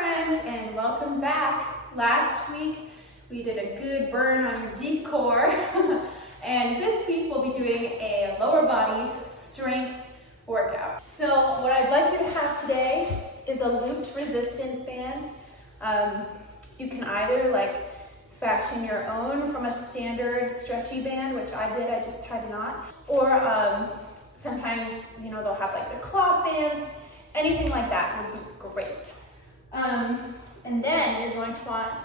friends, and welcome back. Last week we did a good burn on your deep core and this week we'll be doing a lower body strength workout. So what I'd like you to have today is a looped resistance band. You can either fashion your own from a standard stretchy band, which I did, I just tied a knot, or sometimes they'll have the cloth bands. Anything like that would be great. And then you're going to want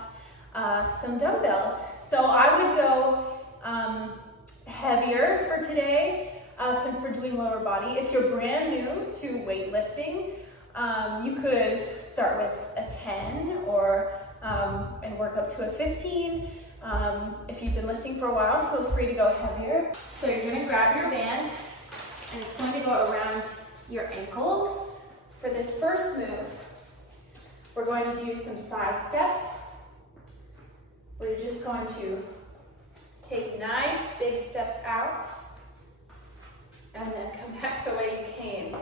some dumbbells. So I would go heavier for today since we're doing lower body. If you're brand new to weightlifting, you could start with a 10 or and work up to a 15. If you've been lifting for a while, feel free to go heavier. So you're going to grab your band and it's going to go around your ankles. For this first move, we're going to do some side steps where you're just going to take nice big steps out and then come back the way you came.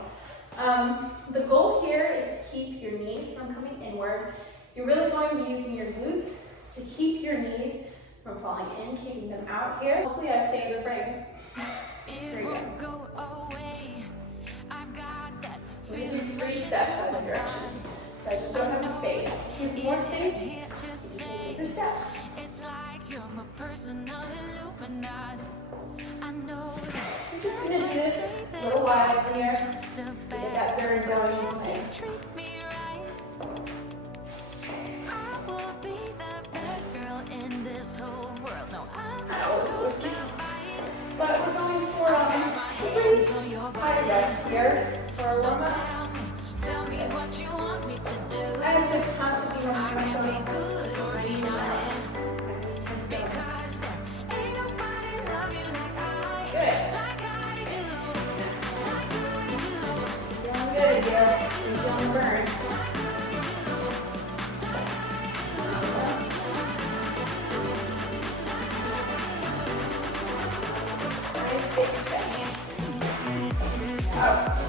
The goal here is to keep your knees from coming inward. You're really going to be using your glutes to keep your knees from falling in, keeping them out here. Hopefully I stay in the frame. There you go. We're going to do 3 steps out of the direction. So I just don't have the space. If you more space, take 3 steps. It's like you're my personal Illuminati. I know that. We're just going to do this a little wide up here to get that burn going in your legs. I will be the best girl in this whole world. No, I'm always but we're going for 3 high reps here for a warm up. Tell me what you want me to do. I have to constantly run my phone. Good or be not because there ain't nobody love you like I do. Feeling good, girl. You're feeling burn. Nice big steps. Up.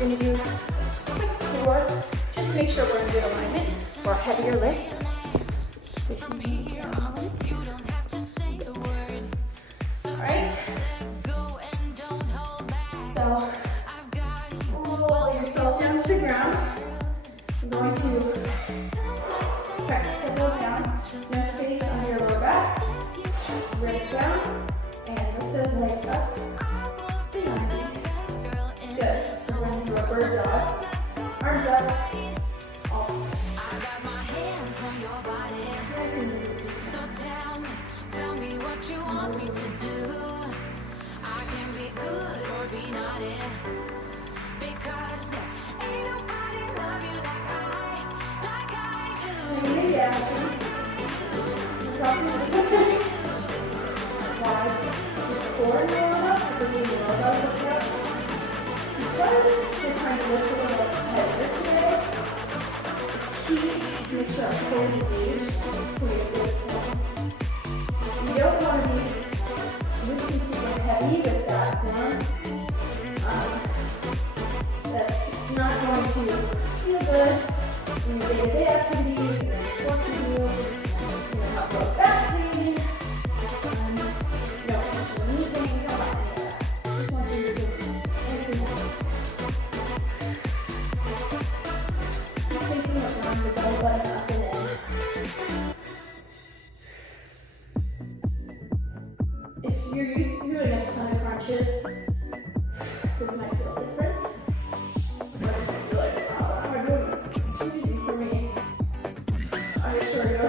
We're going to do a quick core, just to make sure we're in good alignment for heavier lifts. Alright. So, roll yourself down to the ground. I'm going to practice to roll down. No space under your lower back. Raise down and lift those legs up. Good. We're going to do a bird dogs. Arms up. I got my hands on your body. So tell me what you want me to do. I can be good or be naughty. Because there ain't nobody love you like I do. Yeah. Wide. Forward roll up. We're trying to lift a little heavier today. Keep make sure our core is engaged so we have good form. You don't want to be lifting super heavy with that form. That's not going to feel good in your day-to-day activities, in your sports you do. It's going to help low back pain. No special knee pain. You don't want any of that. Just want you to do around the belly button up and in. If you're used to doing a ton of crunches, this might feel different. But you might be like, wow, how am I doing this? It's too easy for me. I assure you.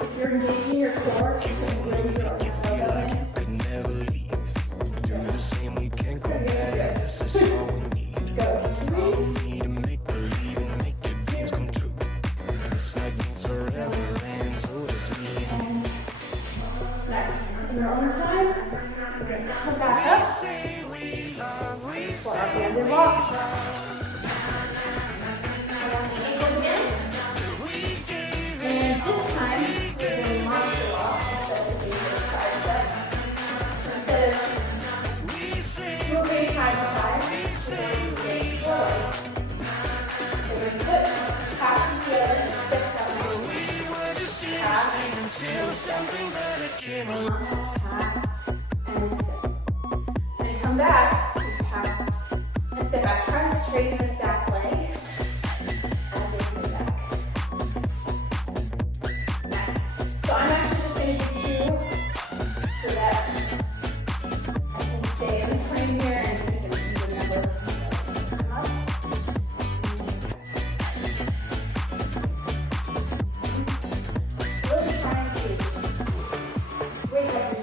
If you're engaging your core, it's going to be really good on your belly. Go. 3. For our banded walks. Around the ankles again. And this time, we're doing monster walks instead of doing side steps. Instead of moving side to side, we're going to move forward. So your foot passes the other, steps out and pass, and step. And come back, pass, and step back. Try to straighten this back leg as you move back. Nice. So I'm actually just going to do two so that I can stay in the frame here and you can remember come up. Really trying to wake up your glutes.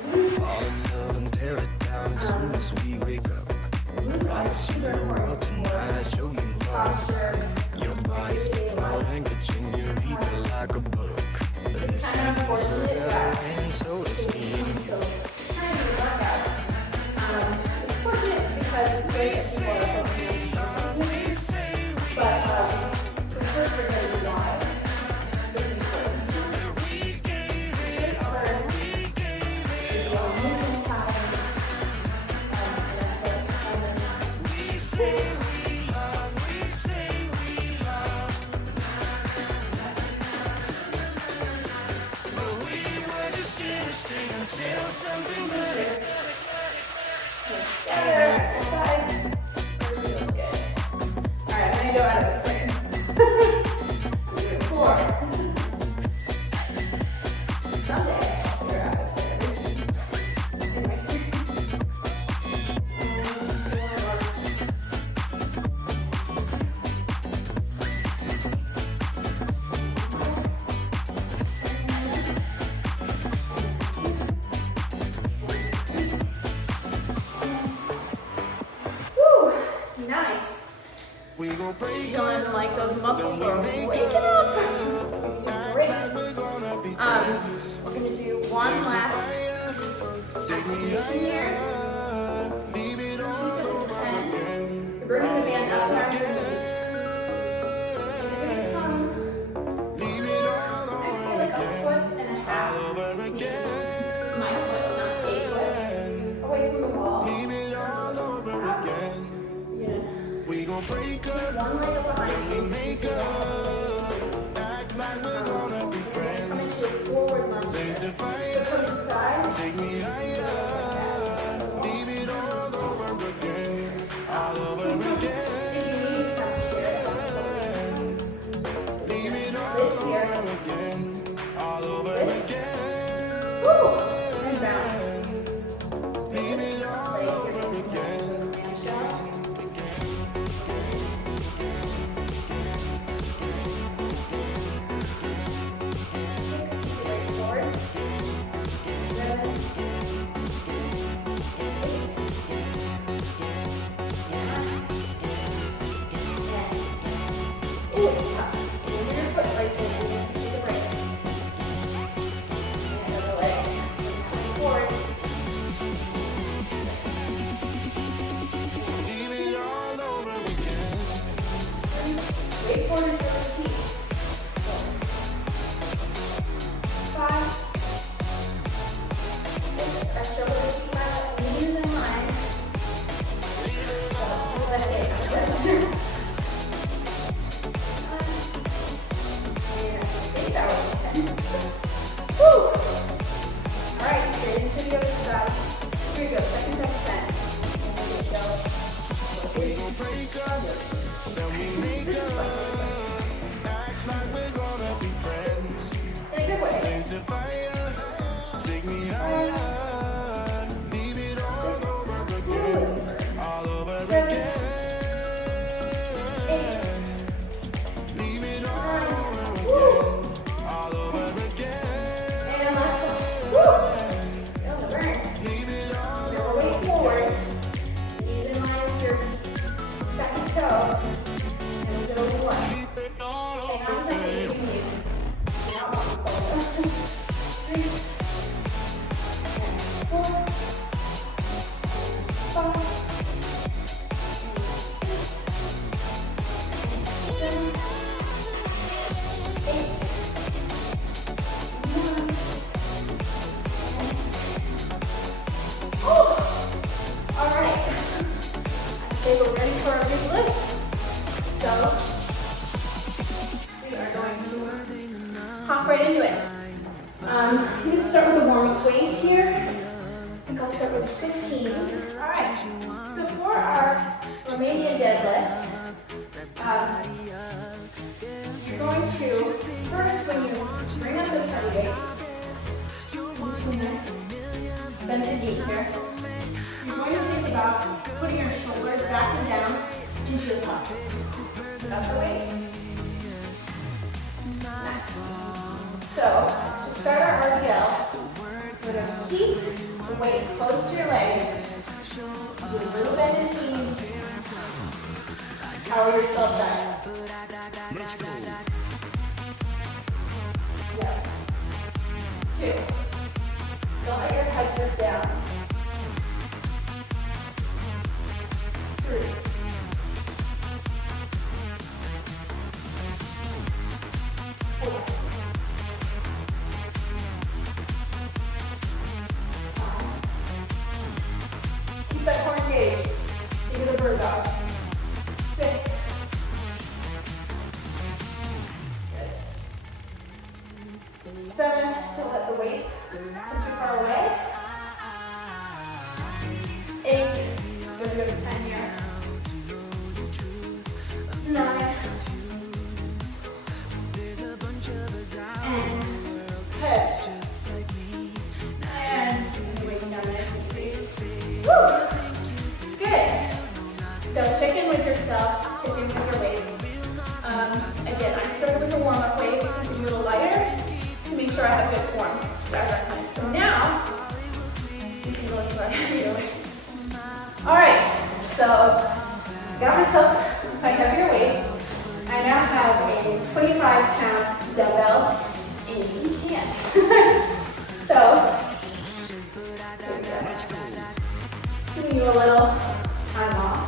Glutes are super important for posture. Your body speaks my language and you read it like a book. It's kind of unfortunate that and so is me. so trying to do workouts. It's fortunate because it's great that people are focusing on strength, but for sure for getting why it's important to learn the movement patterns Until something better. together, exercise, feels good. Alright, I'm gonna go out of the frame. I'm doing 4. Someday I'll figure out how to play everything in my screen. And 4. Nice. We go break Feeling like those muscles are waking up. Great. We're gonna do one last activation here. leave it Keep all it to 10. You're bringing the band up around your knees. You're gonna come. leave it all I'd say like a foot and a half. over again. My foot, not a foot. Away from the wall. Leave it all over again. You're gonna We gon' break up, one leg up behind you. make up, act like we're gonna be friends. Come into a forward lunge here. Raise the So fire, from the side. take me higher. Leave it all over again, all over again. If you need, come chair. Leave it all Lift here. over again, all over Lift. again. Woo! And bounce. Leave it all over again. And shot. Leave it all over again. Wait for it to repeat. 5, 6. Our shoulder to keep our knees in line. So, let's say it. And I think that was 10. Woo! Alright, straight into the other side. Here we go, second set of 10. And we go. We gon' break up, then we make up, act like we're gonna be friends. In a good way. Raise the fire, take me higher. Leave it all over again, all over 7, again. 8. Leave it all over Woo! again, all over again. And last one. Woo! Feel the burn. Leave it all Now we're weight forward. Knees in line with your second toe. And we go to one. Hop right into it. I'm going to start with a warm-up weight here. I think I'll start with 15s. All right. So for our Romanian deadlift, you're going to, first when you bring up those heavy weights, bend the knee here, you're going to think about putting your shoulders back and down into your pockets. That's the weight. Nice. So, to start our RDL, we're going to keep the weight close to your legs, do a little bend in the knees, power yourself back. Let's go. Yep. 2. Don't let your head drift down. 3. 4. 5. Keep that core engaged. Think of the bird dog. 6. Good. 7. Don't let the weights come too far away. 8. We're going to go to 10 here. 9. And 10. And weights down nice. Woo! Good. So check in with yourself. Check in with your weights. Again, I started with a warm-up weight to be a little lighter to make sure I have good form. So now, we can go into our heavier weights. Alright, so I got myself my heavier weights. I now have a 25-pound dumbbell in each hand. So, giving you a little time off.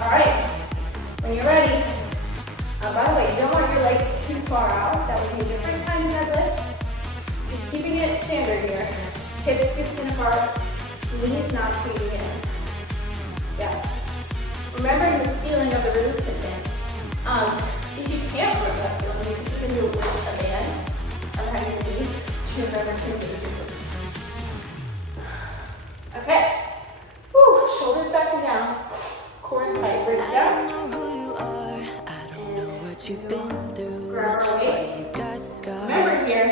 Alright, when you're ready, by the way, you don't want your legs too far out. That would be a different kind of deadlift. Just keeping it standard here. Hips 15 apart, knees not caving in. Yeah. Remember the feeling of the resistance band. If you can't remember that feeling, you can do it with a band around your knees to remember to engage your glutes. Okay. Woo, shoulders back and down. Core and tight, bridge down. I don't know who you are, I don't know what you've been through. Grab our weight. You got scars. Remember here,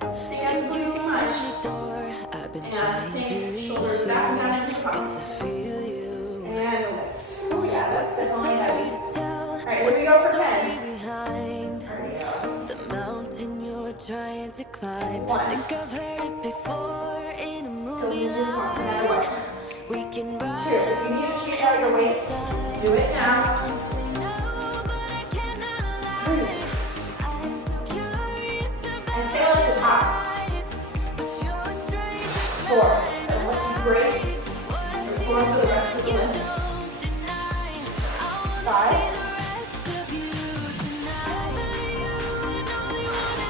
stand Since too you opened much. the door, I've been And trying to think reach shoulders back and down into you, the 'cause I pocket. feel you. And lift. Oh yeah, that's What's the definitely story heavy. to tell? Alright, here What's we the go for story 10. behind Cardio. the mountain you're trying to climb? 1. Think I've heard it before in a Don't movie lose your form, no matter what. line. We can 2. ride If you need to shake out your waist, do it now. 3. And stay like the top. 4. And let you brace your core for the rest of the lift. 5.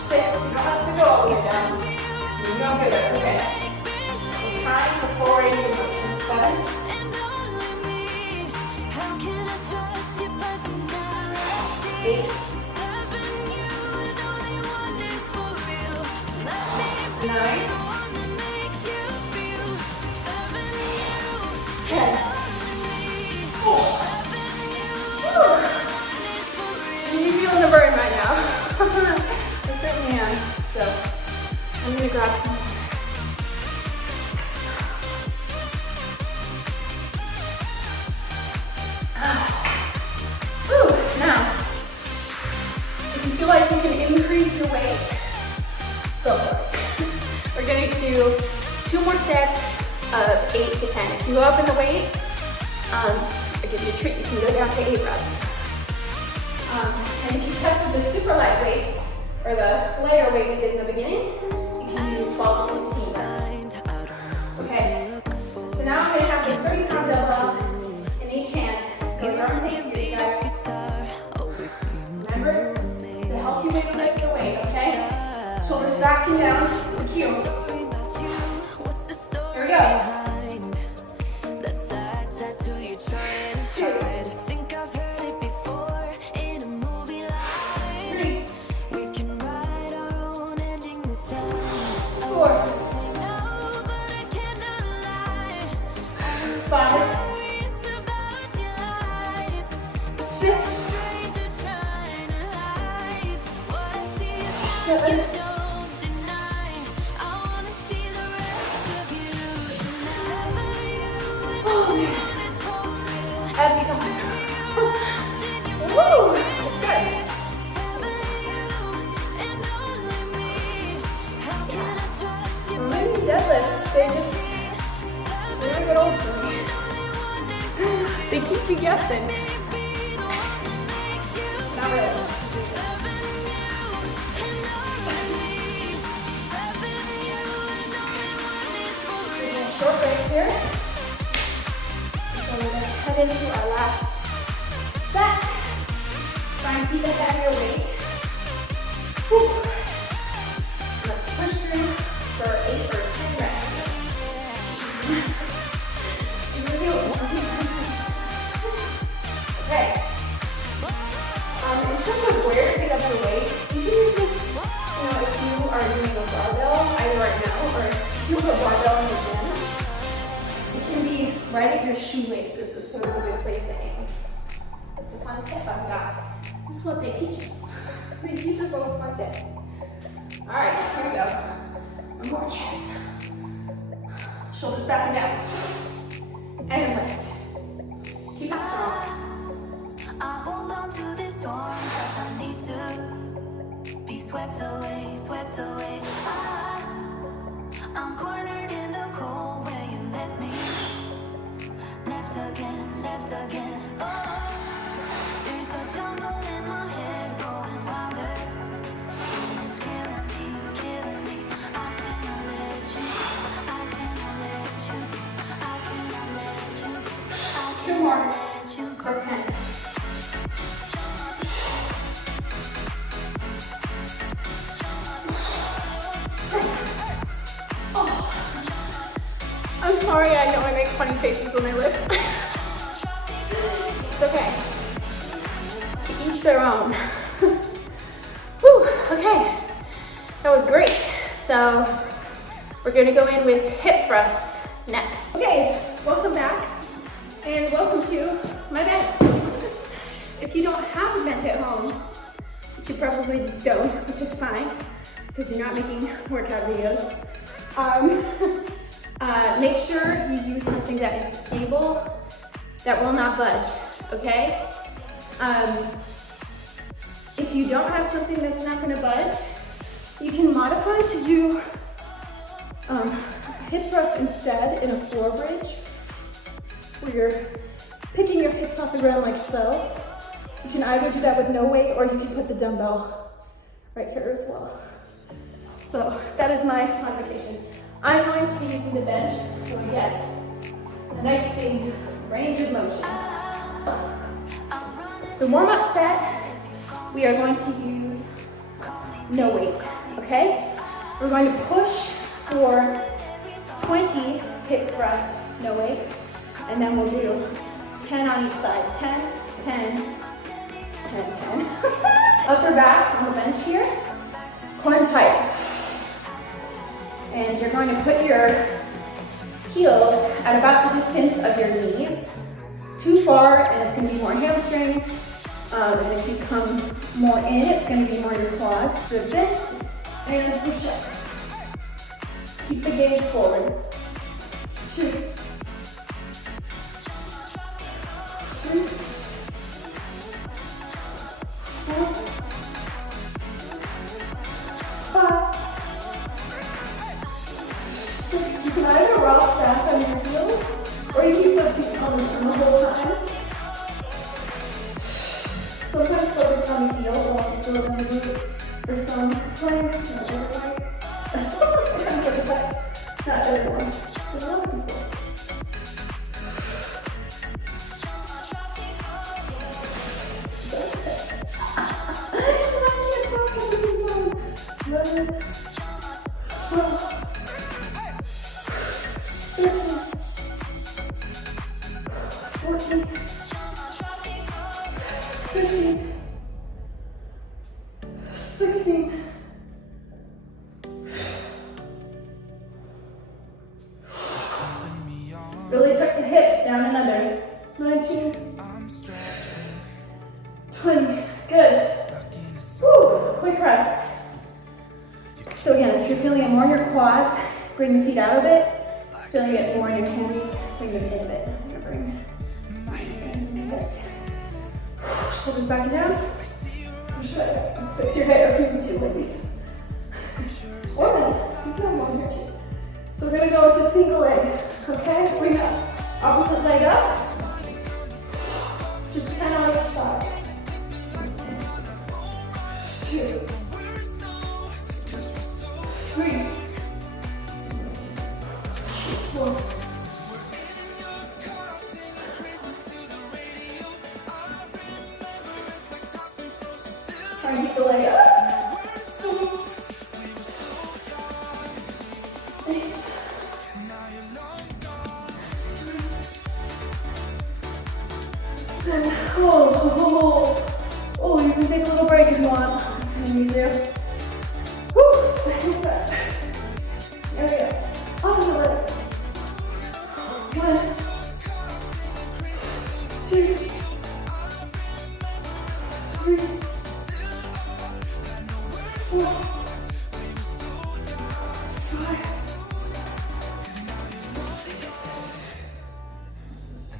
6. You don't have to go all the way down. You know good, that's okay. We're trying for 4 ranges of motion. 7. 8. 9. 10. You feeling the burn right now? I certainly am. So I'm gonna grab some more. Now, if you feel like you can increase your weight, go for it. We're gonna do 2 more sets of 8 to 10. If you go up in the weight, I give you a treat. You can go down to 8 reps. And if you kept with the super light weight, or the lighter weight we did in the beginning, you can do 12 to 15 reps. Okay, so now I'm gonna have the 30-pound dumbbell in each hand, going around the pace here, you guys. Remember to help you manipulate the weight, okay? Shoulders back and down, the cue. Here we go. 2. 7. Don't deny, I wanna see the rest of you. Seven you and only one is for real. That's You time. spin me around and you Woo! make me Good. feel. Seven you and only me. How can I trust you? Well, these deadlifts, they just, they don't get old for me. They keep me guessing. Not really. Short break here. So we're going to head into our last set. Try and keep it at your weight. Whew. Let's push through for 8 or 10 reps. Okay. In terms of where to pick up the weight, you can use this, if you are doing a barbell, either right now or if you have a barbell in the gym. It can be right at your shoelaces is sort of a good place to aim. It's a fun tip I've got. This is what they teach us. They teach us all the fun tips. Alright, here we go. One more check. Shoulders back and down. And lift. Keep it strong. I hold on to this storm 'cause I need to be swept away, swept away. I'm cornered in the cold where you left me. Left again, left again. Oh, there's a jungle in my head growing wilder. It's killing me, killing me. I cannot let you, I cannot let you, I cannot let you, I 2 more. cannot let you go. For 10. I'm sorry, I know I make funny faces when I lift. It's okay. To each their own. Whew, okay. That was great. So we're gonna go in with hip thrusts next. Okay, welcome back and welcome to my bench. If you don't have a bench at home, which you probably don't, which is fine, because you're not making workout videos, make sure you use something that is stable, that will not budge, okay? If you don't have something that's not gonna budge, you can modify to do hip thrust instead in a floor bridge, where you're picking your hips off the ground like so. You can either do that with no weight or you can put the dumbbell right here as well. So that is my modification. I'm going to be using the bench so we get a nice big range of motion. The warm-up set, we are going to use no weight, okay? We're going to push for 20 hip thrusts, no weight, and then we'll do 10 on each side. 10, 10, 10, 10. Upper back on the bench here, core tight. And you're going to put your heels at about the distance of your knees. Too far, and it's going to be more hamstring. And if you come more in, it's going to be more your quads. So bend and push up. Keep the gaze forward. 2, 3, 4, 5, 6. You can either rock back on your heels, or you can put feet on the whole time. Sometimes focus on the heel while you feel them move. For some planks, not everyone. Not everyone. There's a lot of people. Really tuck the hips down and under. 19, 20, good. Woo, quick rest. So again, if you're feeling it more in your quads, bring the feet out a bit. Feeling it more in your hammies, bring them in a bit. I'm gonna bring good. Shoulders back and down. Fix your head if you need to, ladies. Or men, you can have one here too. So we're gonna go into single leg, okay? Bring that opposite leg up. Just 10 on each side. 2, 3, 4. Try and keep the leg up. 8. Oh, you can take a little break if you want. You need to. Woo, second set. There we go. Opposite leg. 1, 2, 3, 4, 5, 6,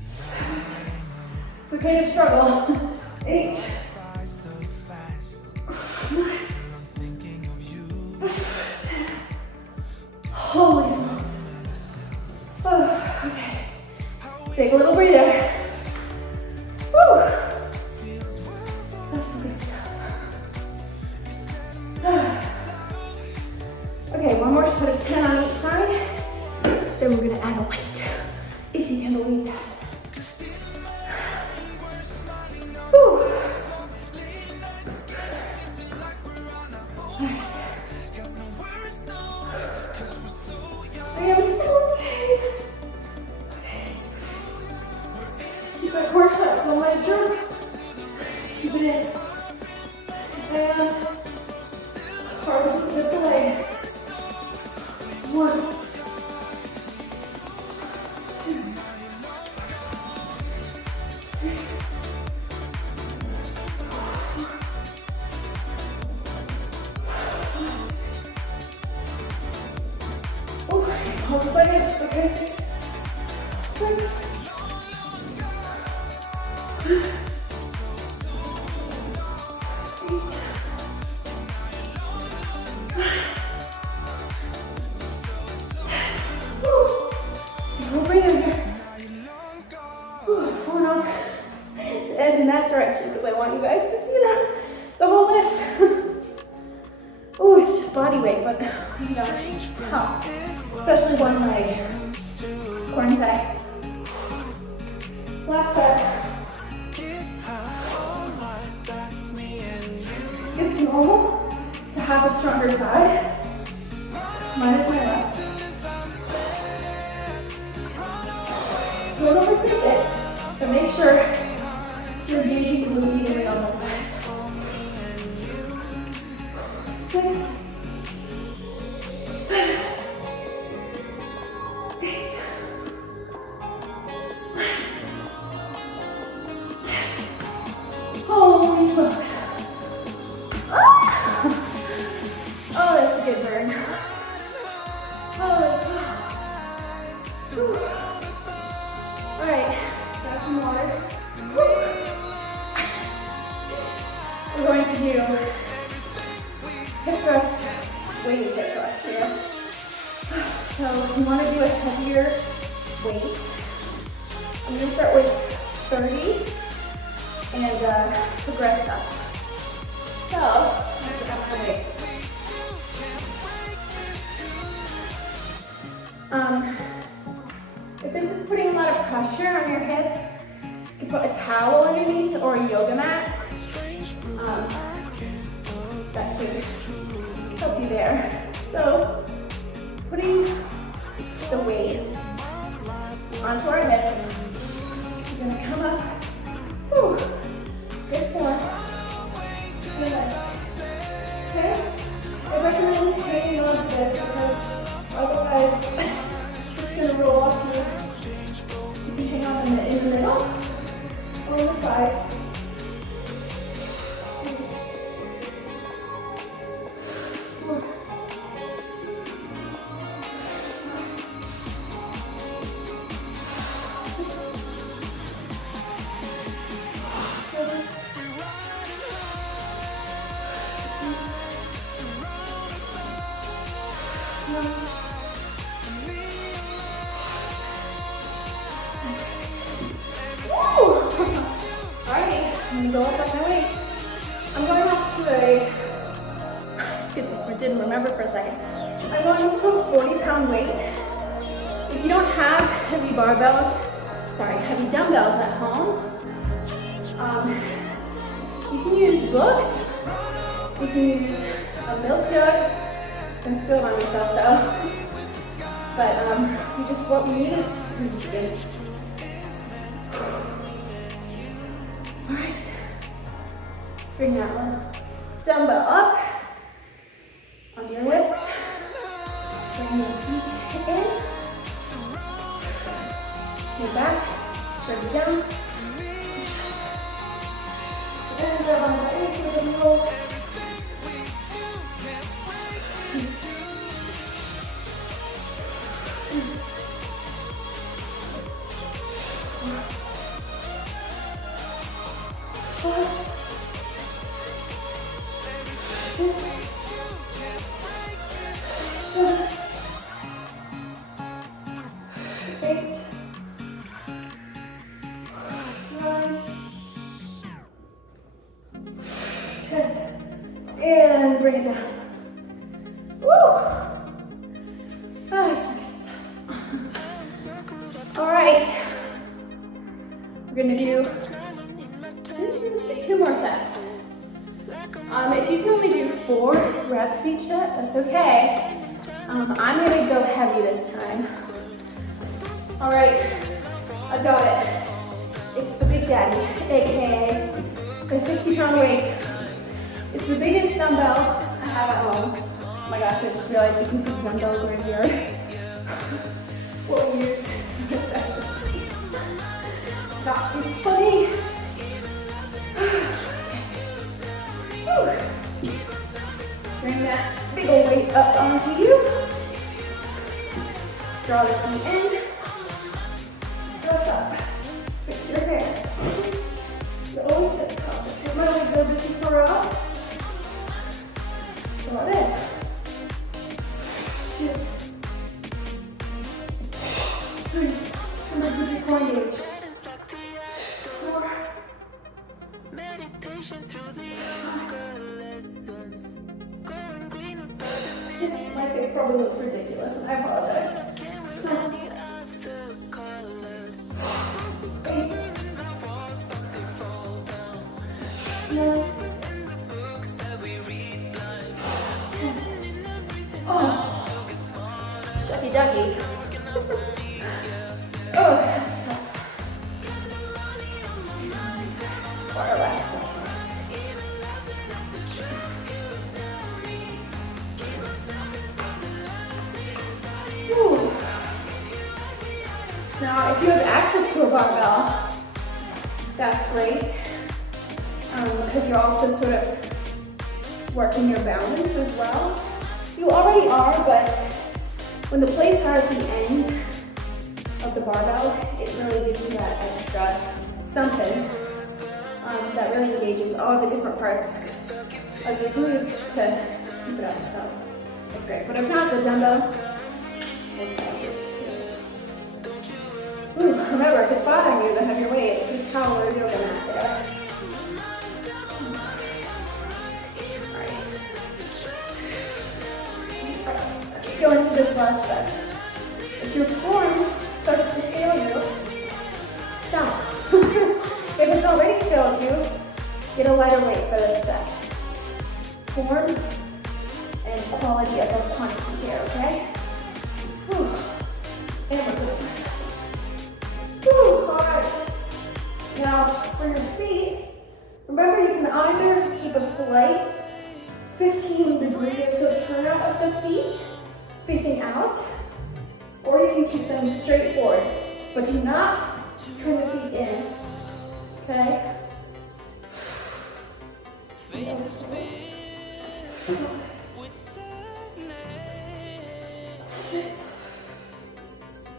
7. It's okay to struggle. 8, 9, 10. Holy smokes. Oh, okay. Take a little breather. Woo. That's some good stuff. Okay, one more. Just put a 10 on each side. Then we're gonna add a weight, if you can believe that. Whew. Alright. I am so tired. Okay. Keep my core shut. Don't let it jerk. Keep it in. And hard with the leg. 1, 2, 3, 4. Okay, pause a second. It's okay. 6, 7, 8, 9. We'll bring it here. It's falling off the end in that direction because I want you guys to see the whole lift. Oh, it's just body weight, but you know, tough. Especially one leg. Core and thigh. Last set. It's normal to have a stronger side. Mine is my left. Don't overthink it, but make sure you're engaging the glute evenly on both sides. 6, 7, 8, 9, 10. Holy smokes. Ah! Oh, that's a good burn. Oh, that's good. Whew. All right, got some water. Woo. We're going to do hip thrust, weighted hip thrust here. So if you want to do a heavier weight, I'm going to start with 30 and progress up. So, I forgot my weight. If this is putting a lot of pressure on your hips, you can put a towel underneath or a yoga mat. That should help you there. So, putting the weight onto our hips, you're gonna come up. Whew. Good form. Good lift. Okay? I recommend hanging on to this because otherwise, gonna roll off you. You can hang on in the middle or the sides. Alright, I'm gonna go up on my weight. I'm going up to I didn't remember for a second. I'm going up to a 40-pound weight. If you don't have heavy dumbbells at home, you can use books. You can use a milk jug. I'm spilling on myself though. But what we need is resistance. All right. Bring that one. Dumbbell up. On your lips. Bring your feet in. Your back. Bring down. And grab on the edge of the middle. And bring it down. Woo! Nice. All right. We're gonna do 2 more sets. If you can only do 4 reps each set, that's okay. I'm gonna go heavy this time. All right, I've got it. It's the Big Daddy, AKA the 60-pound weight. It's the biggest dumbbell I have at home. Oh my gosh, I just realized you can see the dumbbell right here. What we use in this session. That is funny. Bring that big old weight up onto you. Draw the feet in. Dress up. Fix your hair. You always get caught. If my legs are a bit too far out, draw it in. 2, 3. Come on, with your core engaged. 4. Meditation through the yoga lessons. Going greener by My face probably looks ridiculous, and I apologize. So, 8, 9, oh, shucky ducky. Oh, that's tough. For our last set. Whew. Now, if you have access to a barbell, that's great. Because you're also sort of working your balance as well. You already are, but when the plates are at the end of the barbell, it really gives you that extra something that really engages all the different parts of your glutes to keep it up. So that's great. But if not, the dumbbell, remember, if it's bothering you, then have your weight. You towel or yoga mat there. As we go into this last set, if your form starts to fail you, stop. If it's already failed you, get a lighter weight for this set. Form and quality above quantity here, okay? Whew. And we're doing this. Whew, all right. Now, for your feet, remember you can either keep a slight 15-degree or so turnout of the feet facing out, or you can keep them straight forward, but do not turn the feet in, okay?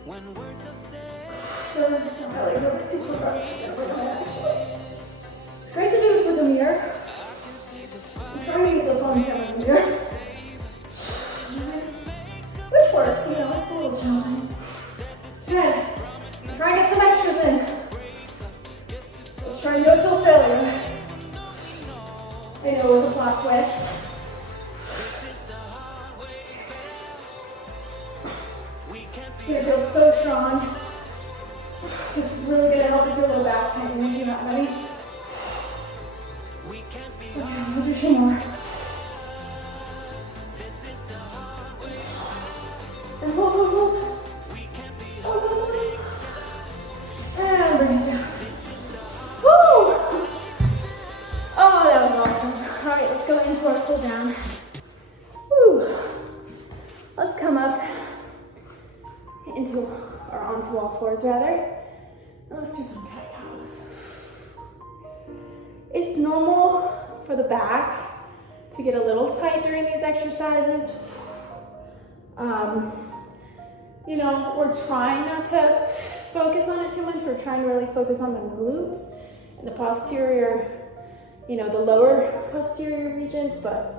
When words are said, So, my legs are too far out. It's great to do this with a mirror. I'm trying to use the phone camera in the mirror. I know it was a plot twist. It feels so strong. This is really gonna help with your low back pain if you're not ready. Okay, let's do 2 more. And hold, hold, hold. Hold, hold, hold. And bring it down. Woo! Oh, that was awesome. All right, let's go into our cool down. Woo! Let's come up into, or onto all fours rather. And let's do some cat cows. It's normal for the back to get a little tight during these exercises. You know, we're trying not to focus on it too much. We're trying to really focus on the glutes and the posterior, you know, the lower posterior regions, but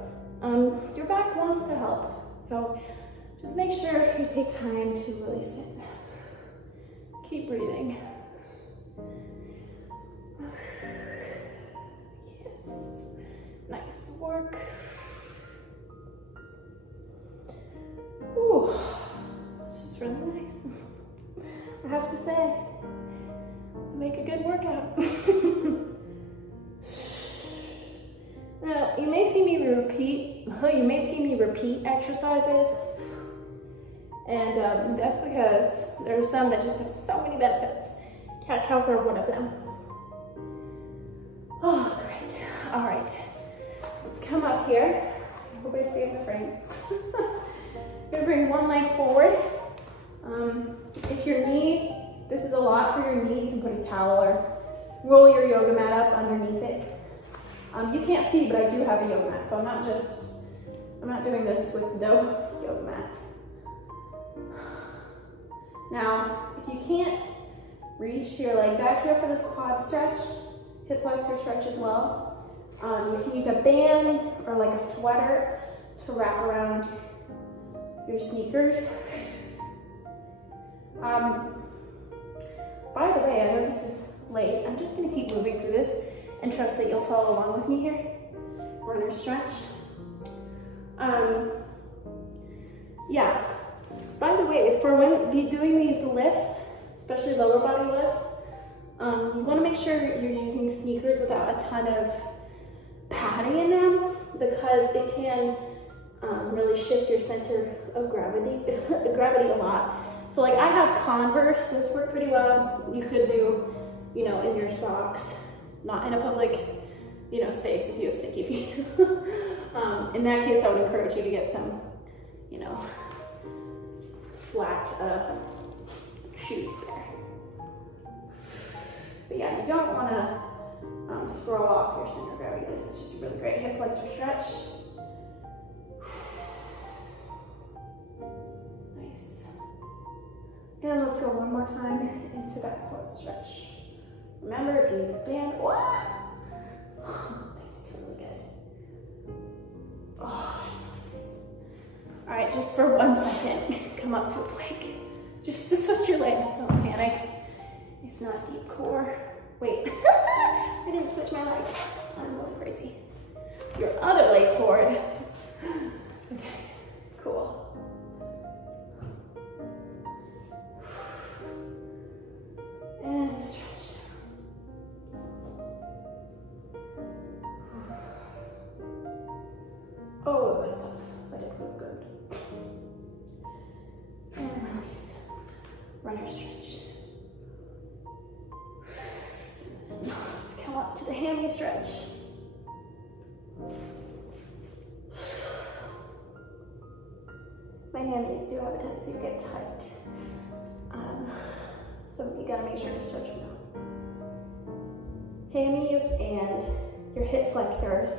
your back wants to help. So just make sure you take time to really sit. Keep breathing. Yes. Nice work. Ooh, this is really nice. I have to say, make a good workout. Now, you may see me repeat exercises, and that's because there are some that just have so many benefits. Cat cows are one of them. Oh, great. All right, let's come up here. I hope I stay in the frame. You're gonna bring one leg forward. If your knee, this is a lot for your knee, you can put a towel or roll your yoga mat up underneath it. You can't see, but I do have a yoga mat, so I'm not doing this with no yoga mat. Now, if you can't reach your leg back here for this quad stretch, hip flexor stretch as well, you can use a band or like a sweater to wrap around your sneakers. By the way, I know this is late. I'm just gonna keep moving through this and trust that you'll follow along with me here. Runner stretch. Yeah. By the way, for when doing these lifts, especially lower body lifts, you want to make sure you're using sneakers without a ton of padding in them, because it can really shift your center of gravity a lot. So like I have Converse, those work pretty well. You could do, you know, in your socks, not in a public, you know, space if you have sticky feet. In that case, I would encourage you to get some, you know, flat shoes there. But yeah, you don't want to throw off your center of gravity. This is just a really great hip flexor stretch. Nice. And let's go one more time into that quad stretch. Remember, if you need a band, that's totally good. Oh, nice. All right, just for 1 second, come up to a plank. Just to switch your legs, don't panic. It's not deep core. Wait, I didn't switch my legs. I'm going crazy. Your other leg forward. Okay, cool. And stretch. Oh, it was tough, but it was good. And release. Runner stretch. Let's come up to the hammy stretch. My hammies do have a tendency to get tight. So you gotta make sure to stretch them out. Hammies and your hip flexors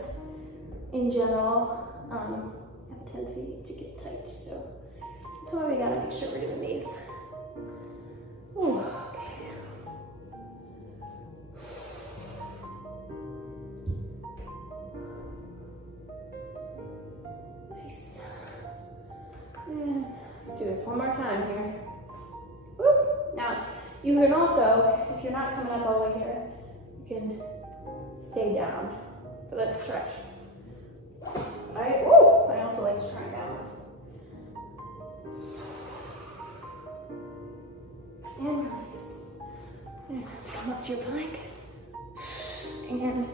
in general have a tendency to get tight. So that's why we gotta make sure we're doing these. Ooh, okay. Nice. And let's do this one more time here. Woo. Now, you can also, if you're not coming up all the way here, you can stay down for this stretch. I also like to try and balance. And release. And come up to your plank. And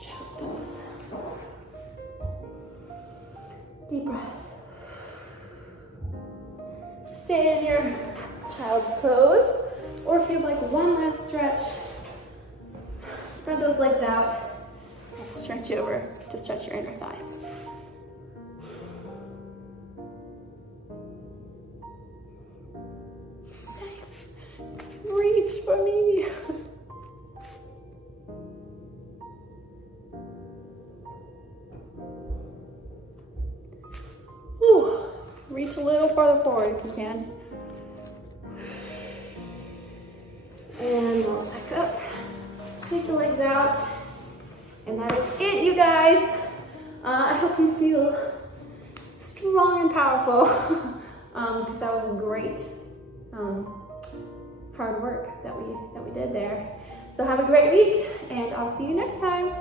child's pose. Deep breaths. Stay in your child's pose. Or if you'd like one last stretch, spread those legs out and stretch over to stretch your inner thighs. Reach for me. Whew. Reach a little farther forward if you can. And roll back up. Shake the legs out. And that is it, you guys. I hope you feel strong and powerful because that was great hard work that we did there. So have a great week, and I'll see you next time.